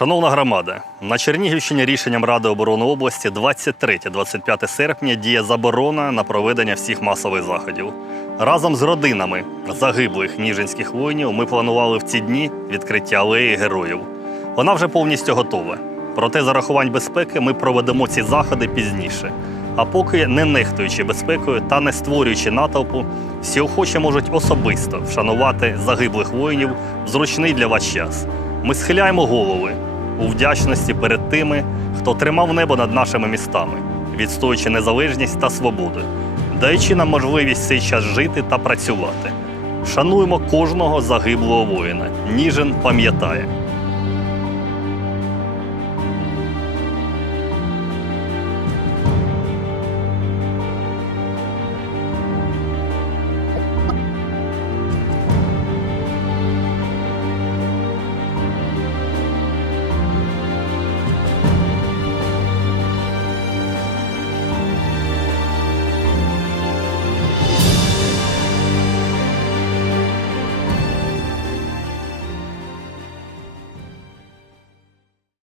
Шановна громада, на Чернігівщині рішенням Ради оборони області 23-25 серпня діє заборона на проведення всіх масових заходів. Разом з родинами загиблих ніжинських воїнів ми планували в ці дні відкриття алеї героїв. Вона вже повністю готова. Проте за рахувань безпеки ми проведемо ці заходи пізніше. А поки не нехтуючи безпекою та не створюючи натовпу, всі охочі можуть особисто вшанувати загиблих воїнів в зручний для вас час. Ми схиляємо голови у вдячності перед тими, хто тримав небо над нашими містами, відстоюючи незалежність та свободу, даючи нам можливість цей час жити та працювати. Шануємо кожного загиблого воїна. Ніжен пам'ятає.